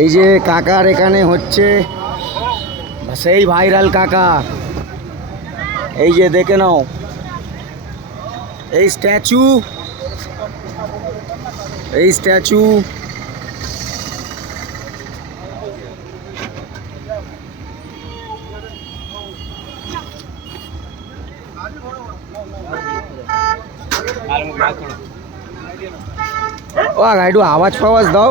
এই যে কাকার এখানে হচ্ছে সেই ভাইরাল কাকা, এই যে দেখে নাও এই স্ট্যাচু, এই স্ট্যাচু ও একটু আওয়াজ ফাওয়াজ দাও।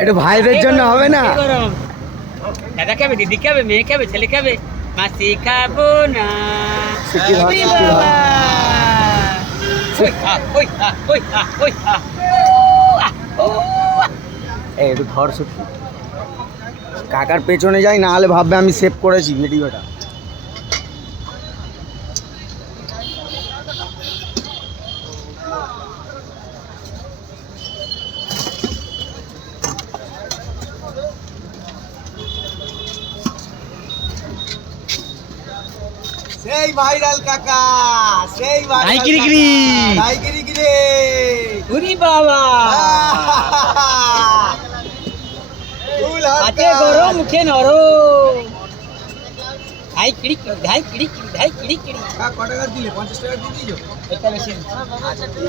একটু ভাইদের জন্য হবে না? দাদা খাবে, দিদি খাবে, মেয়ে খাবে, ছেলে খাবে, মাসি খাবো না। একটু ধর সত্যি, কাকার পেছনে যাই, না হলে ভাববে আমি সেভ করেছি ভিডিওটা। সেই ভাইরাল কাকা, সেই উরি বাবা, হাতে গরম মুখে নরম। ধাই কিড়ি কিড়ি, ধাই কিড়ি কিড়ি, ধাই কিড়ি কিড়ি। কত টাকা দিলে? 50 টাকা দিয়ে দিয়েছো? এটা বেশি। আচ্ছা।